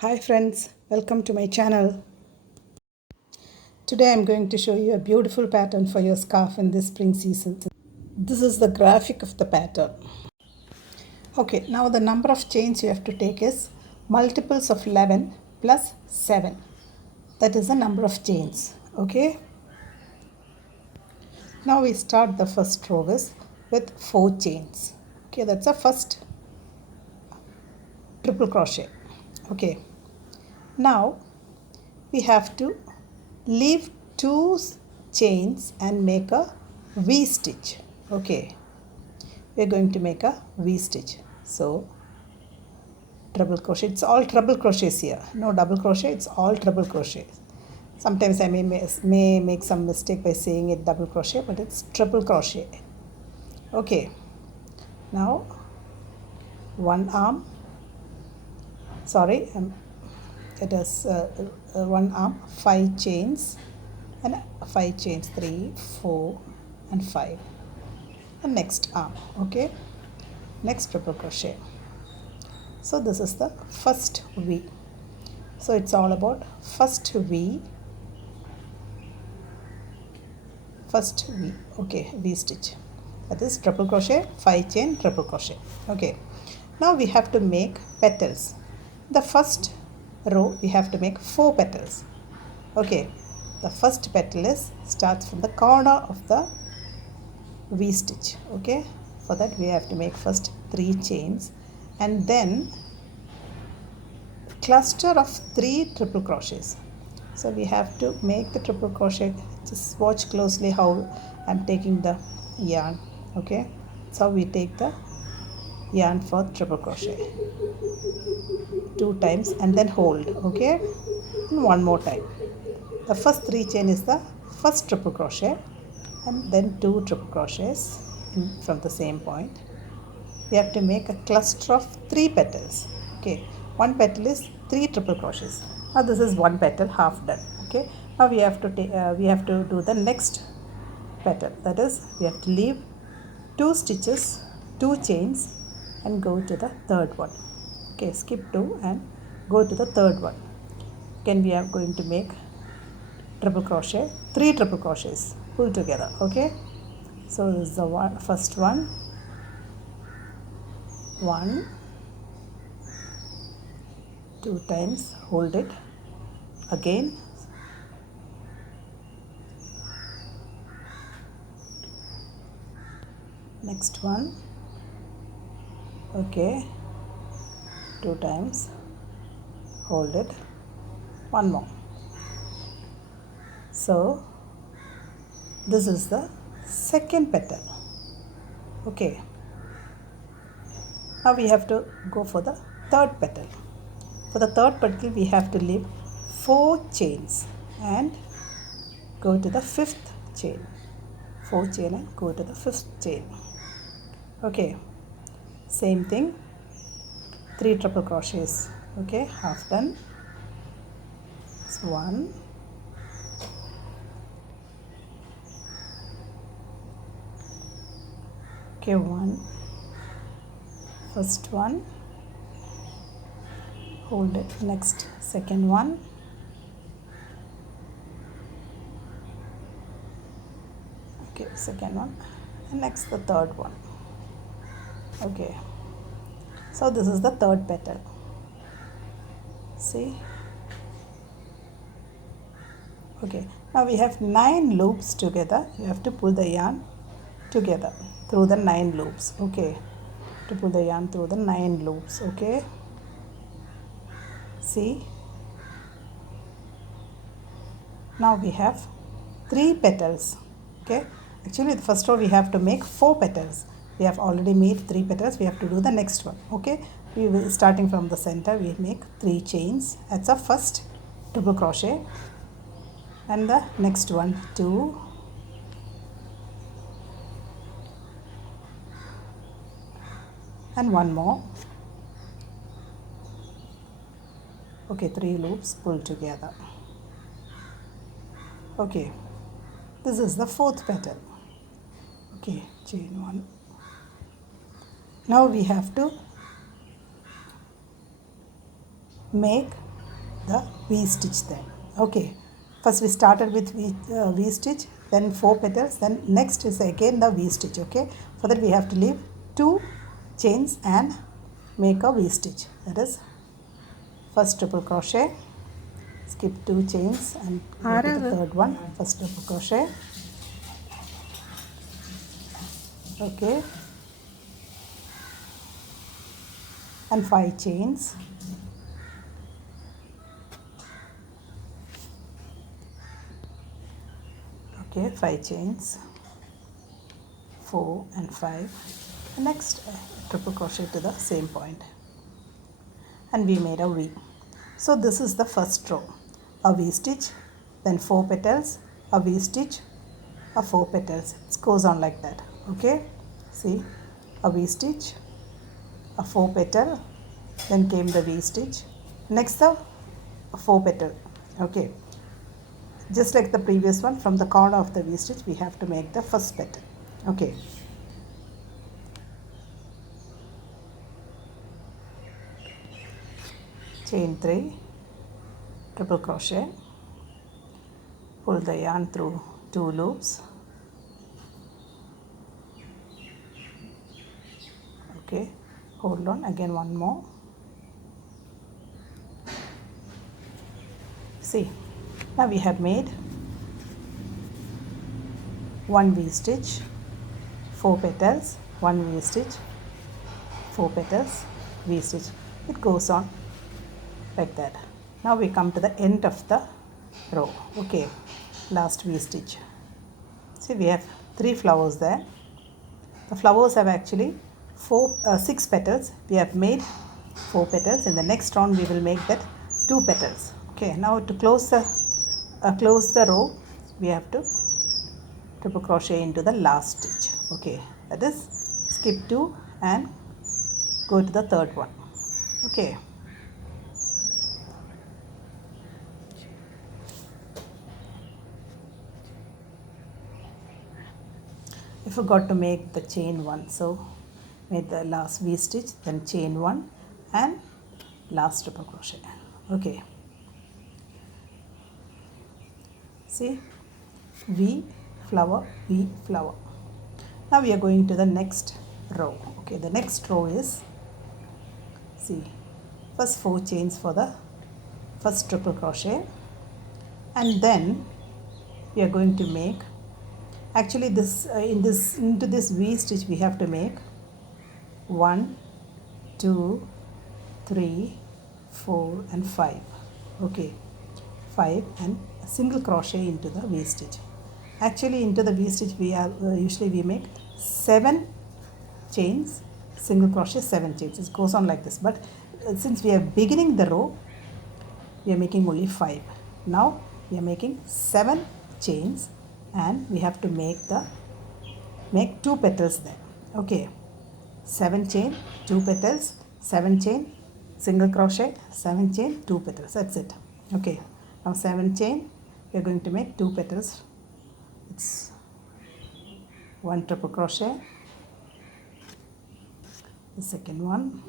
Hi friends, welcome to my channel. Today I'm going to show you a beautiful pattern for your scarf in this spring season. This is the graphic of the pattern. Okay, now the number of chains you have to take is multiples of 11 plus 7. That is the number of chains. Okay, now we start the first row with 4 chains. Okay, that's the first triple crochet. Okay, now we have to leave 2 chains and make a V stitch. Okay, we're going to make a V stitch. So treble crochet, it's all treble crochets here, no double crochet, it's all treble crochet. Sometimes I may make some mistake by saying it double crochet, but it's triple crochet. Okay, now one arm, sorry, it is one arm, 5 chains and 5 chains, 3, 4 and 5, and next arm. Okay, next triple crochet. So this is the first V. So it's all about first V, okay, V stitch. That is triple crochet, 5 chain, triple crochet. Okay, now we have to make petals. The first row we have to make 4 petals. Okay, the first petal starts from the corner of the V stitch. Okay, for that we have to make first 3 chains and then cluster of 3 triple crochets. So we have to make the triple crochet. Just watch closely how I'm taking the yarn. Okay, so we take the yarn for triple crochet 2 times and then hold. Okay, and one more time. The first 3 chain is the first triple crochet and then 2 triple crochets from the same point. We have to make a cluster of 3 petals. Okay, one petal is 3 triple crochets. Now this is one petal half done. Okay, now we have to do the next petal. That is, we have to leave 2 stitches, 2 chains and go to the third one. Okay, skip 2 and go to the third one. Again we are going to make triple crochet, 3 triple crochets, pull together. Okay, so this is the first one, 1, 2 times, hold it, again, next one, okay, 2 times, hold it, one more. So this is the second petal. Okay, now we have to go for the third petal. For the third petal we have to leave 4 chains and go to the 5th chain. 4 chain and go to the 5th chain. Okay, same thing, 3 triple crochets. Okay, half done. So 1, okay, 1, first one, hold it, next second one, okay, second one, and next the third one. Okay, so this is the third petal. See, okay, now we have 9 loops together. You have to pull the yarn together through the 9 loops. Okay, to pull the yarn through the 9 loops. Okay, see, now we have 3 petals. Okay, actually the first row we have to make 4 petals. We have already made 3 petals. We have to do the next one. Okay, we will, starting from the center, we make 3 chains. That's the first triple crochet, and the next one 2, and one more. Okay, 3 loops, pull together. Okay, this is the 4th petal. Okay, chain 1. Now we have to make the V stitch then. Okay, first we started with V stitch, then 4 petals, then next is again the V stitch. Okay, for that we have to leave 2 chains and make a V stitch. That is first triple crochet, skip 2 chains and go to the third one, first triple crochet. Okay, and 5 chains. Okay, 5 chains, 4 and 5. Next triple crochet to the same point, and we made a V. So this is the first row, a V stitch, then 4 petals, a V stitch, a 4 petals. It goes on like that. Okay, see, a V stitch, a 4 petal, then came the V stitch, next the 4 petal. Okay, just like the previous one, from the corner of the V stitch we have to make the first petal. Okay, chain 3, triple crochet, pull the yarn through 2 loops. Okay, hold on, again one more. See, now we have made 1 V stitch, 4 petals, 1 V stitch, 4 petals, V stitch. It goes on like that. Now we come to the end of the row. Okay, last V stitch. See, we have 3 flowers there. The flowers have actually 6 petals. We have made 4 petals. In the next round we will make that 2 petals. Okay, now to close the row we have to triple crochet into the last stitch. Okay, that is skip 2 and go to the third one. Okay, I forgot to make the chain 1, so made the last V stitch, then chain 1 and last triple crochet. Okay, see, V flower, V flower. Now we are going to the next row. Okay, the next row is, see, first 4 chains for the first triple crochet, and then we are going to make, actually this into this V stitch we have to make 1, 2, 3, 4 and 5. Okay, 5 and single crochet into the V stitch. Actually into the V stitch we are usually we make 7 chains, single crochet, 7 chains. It goes on like this, but since we are beginning the row we are making only 5. Now we are making 7 chains and we have to make 2 petals there. Okay, 7 chain, 2 petals, 7 chain, single crochet, 7 chain, 2 petals. That's it. Okay, now 7 chain, we are going to make 2 petals. It's 1 triple crochet, the second one,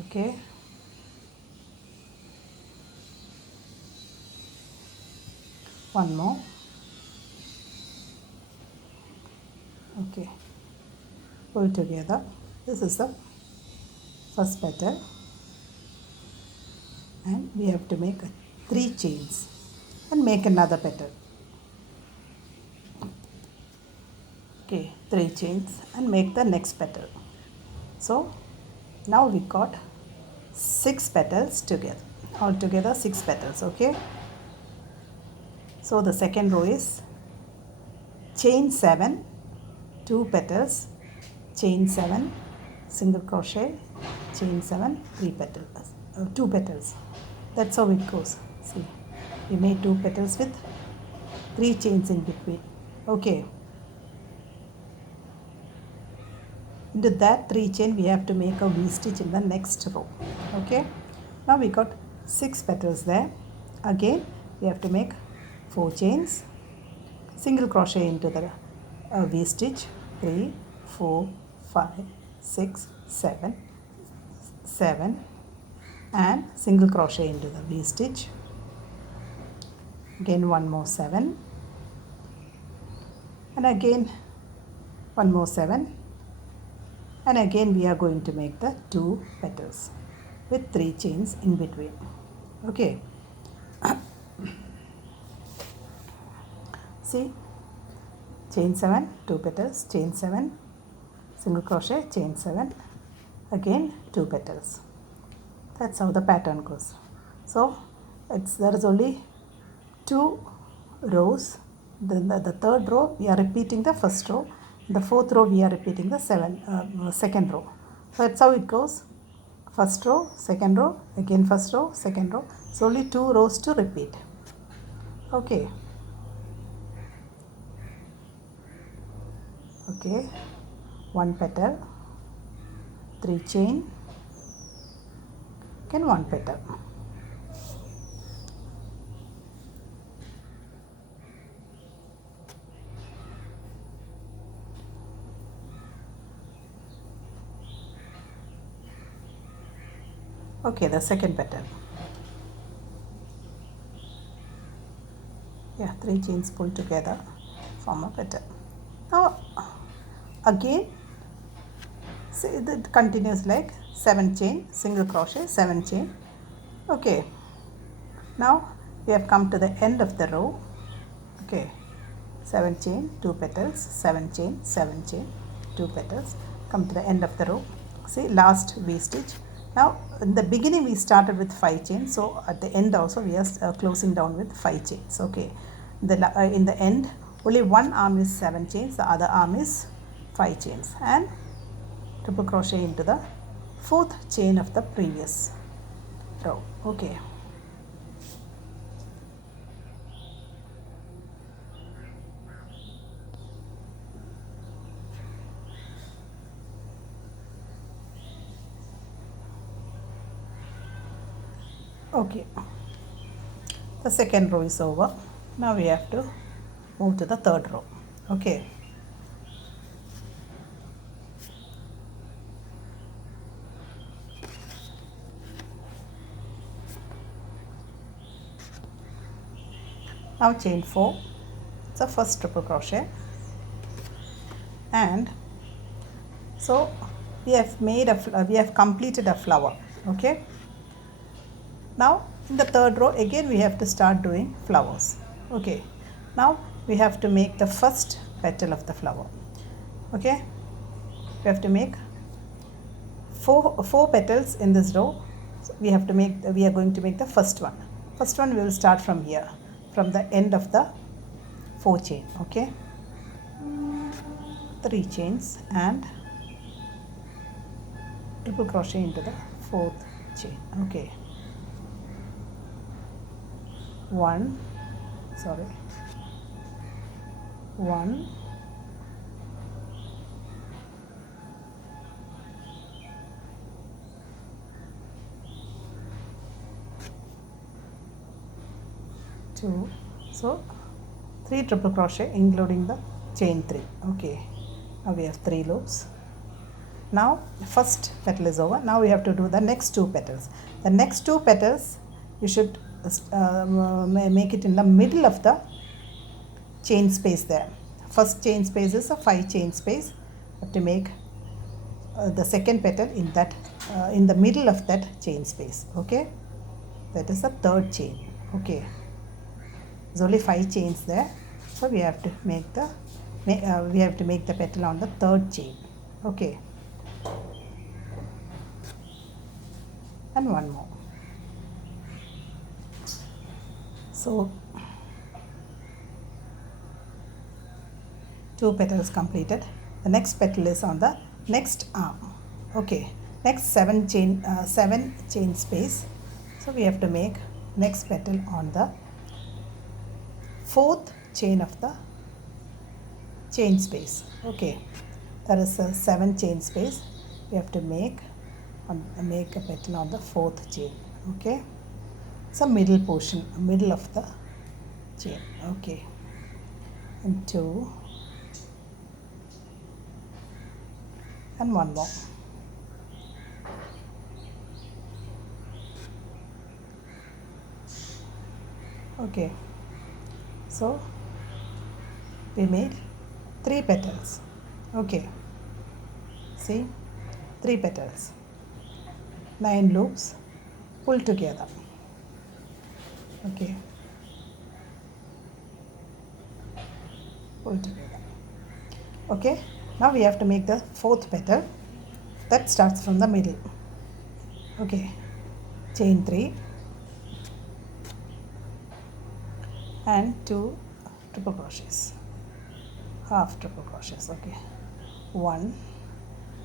okay, one more, okay, pull together. This is the first petal and we have to make 3 chains and make another petal. Okay, 3 chains and make the next petal. So now we got 6 petals together, altogether 6 petals. Okay, so the second row is chain 7, 2 petals, chain 7, single crochet, chain 7, 3 petals, 2 petals. That's how it goes. See, we made 2 petals with 3 chains in between. Okay, into that 3 chain we have to make a V stitch in the next row. Okay, now we got 6 petals there. Again we have to make 4 chains, single crochet into the V stitch, 3, 4, 5, 6, 7, 7, and single crochet into the V stitch. Again one more 7, and again one more 7, and again we are going to make the 2 petals with 3 chains in between. Okay, see, chain 7, 2 petals, chain 7, single crochet, chain 7, again 2 petals. That's how the pattern goes. So there is only 2 rows. Then the third row we are repeating the first row. The fourth row we are repeating the second row. So that's how it goes. First row, second row, again first row, second row. So only 2 rows to repeat. Okay. Okay. 1 petal, 3 chain, again 1 petal. Okay, the second petal. Yeah, 3 chains pulled together form a petal. Now again, see, it continues like 7 chain, single crochet, 7 chain. Okay, now we have come to the end of the row. Okay, 7 chain, 2 petals, 7 chain, 7 chain, 2 petals. Come to the end of the row. See, last V stitch. Now in the beginning we started with 5 chains, so at the end also we are closing down with 5 chains. Okay, in the end only one arm is 7 chains, the other arm is 5 chains, and triple crochet into the 4th chain of the previous row. Okay, okay, the second row is over. Now we have to move to the third row. Okay, now chain 4, it's the first triple crochet, and so we have completed a flower. Okay, now in the third row again we have to start doing flowers. Okay, now we have to make the first petal of the flower. Okay, we have to make four petals in this row. So we are going to make the first one. First one we will start from here, from the end of the 4 chain. Okay, 3 chains and triple crochet into the 4th chain. Okay, 1, 2, so 3 triple crochet including the chain 3. Okay, now we have 3 loops. Now first petal is over. Now we have to do the next 2 petals. The next 2 petals you should make it in the middle of the chain space there. First chain space is a 5 chain space. You have to make the second petal in that in the middle of that chain space. Okay, that is the third chain. Okay, there's only 5 chains there, so we have to make the petal on the third chain. Okay, and one more. So 2 petals completed. The next petal is on the next arm. Okay, next 7 chain space. So we have to make next petal on the 4th chain of the chain space. Okay, there is a 7 chain space. We have to make a petal on the 4th chain. Okay, it's a middle portion, middle of the chain. Okay, and 2 and one more. Okay, so we made 3 petals. Okay, see, 3 petals, 9 loops, pull together. Okay, pull together. Okay, now we have to make the 4th petal that starts from the middle. Okay, chain 3 and 2 triple crochets, half triple crochets. Okay, 1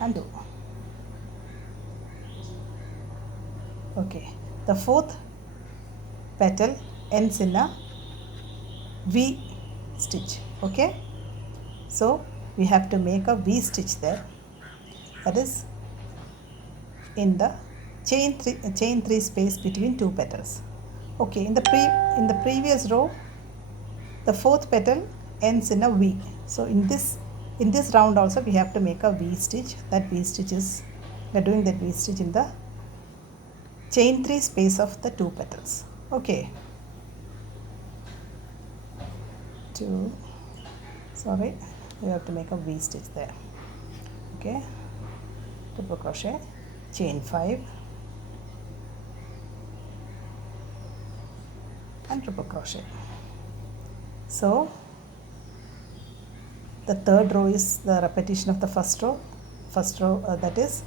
and 2. Okay, the 4th petal ends in a V stitch. Okay, so we have to make a V stitch there, that is in the chain 3 space between 2 petals. Okay, in the previous row the 4th petal ends in a V, so in this round also we have to make a V stitch. That V stitch is, we are doing that V stitch in the chain 3 space of the 2 petals. Okay, 2, sorry, we have to make a V stitch there. Okay, triple crochet, chain 5 and triple crochet. So the 3rd row is the repetition of the first row. That is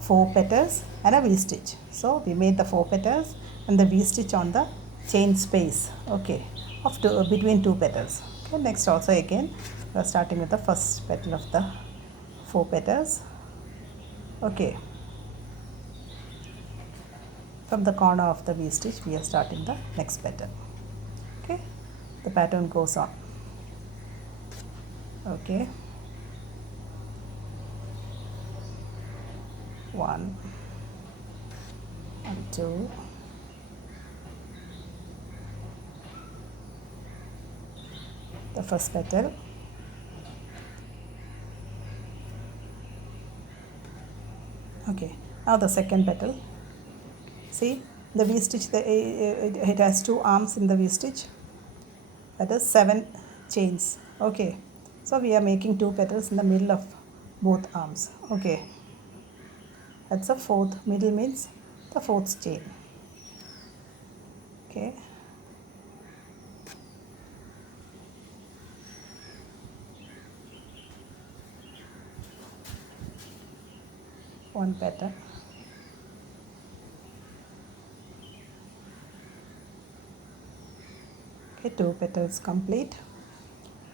4 petals and a V stitch. So we made the 4 petals and the V stitch on the chain space. Okay, of between 2 petals. Okay, next also again we are starting with the first petal of the 4 petals. Okay, from the corner of the V stitch we are starting the next petal. Okay, the pattern goes on. Okay, 1 and 2, the first petal, okay, now the second petal. See, the V stitch, it has 2 arms in the V stitch, that is 7 chains. Okay, so we are making 2 petals in the middle of both arms. Okay, that's the 4th, middle means the 4th chain. Okay, one petal. Okay, 2 petals complete.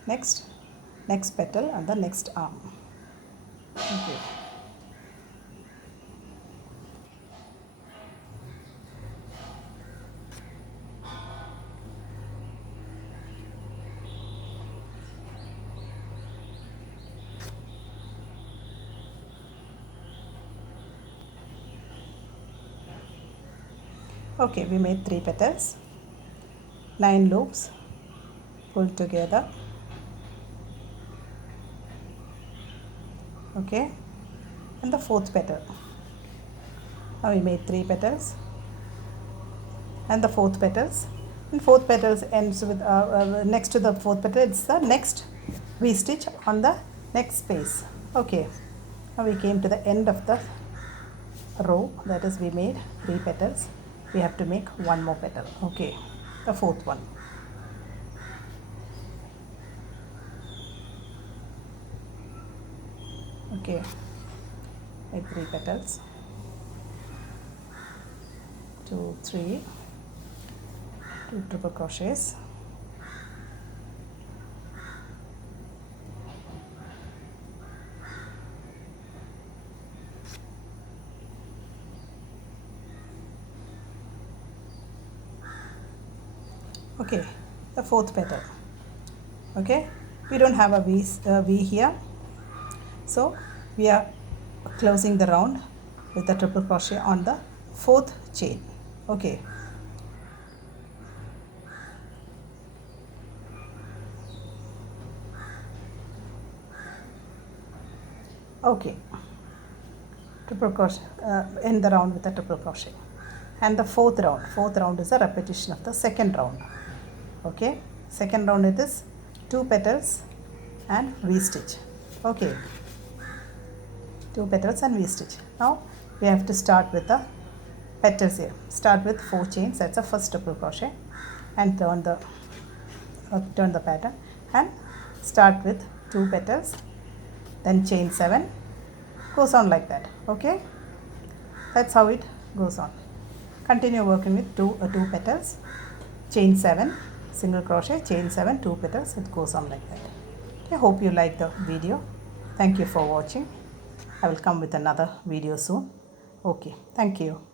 Next petal and the next arm. Okay, okay, we made 3 petals, 9 loops, pull together. Okay, and the 4th petal. Now we made 3 petals and the 4th petals, and 4th petals ends with next to the 4th petal it's the next V stitch on the next space. Okay, now we came to the end of the row, that is we made 3 petals, we have to make 1 more petal. Okay, the 4th one. Okay, make 3 petals, 2, 3, 2 triple crochets, okay, the 4th petal. Okay, we don't have a V here, so we are closing the round with the triple crochet on the 4th chain. Okay, okay, triple crochet, end the round with a triple crochet, and the fourth round is a repetition of the second round. Okay, second round it is 2 petals and V stitch. Okay, 2 petals and V stitch. Now we have to start with the petals here. Start with 4 chains, that's the first triple crochet, and turn the pattern and start with 2 petals, then chain 7, goes on like that. Okay, that's how it goes on. Continue working with 2 petals, chain 7, single crochet, chain 7, 2 petals, it goes on like that. I hope you like the video. Thank you for watching. I will come with another video soon. Okay, thank you.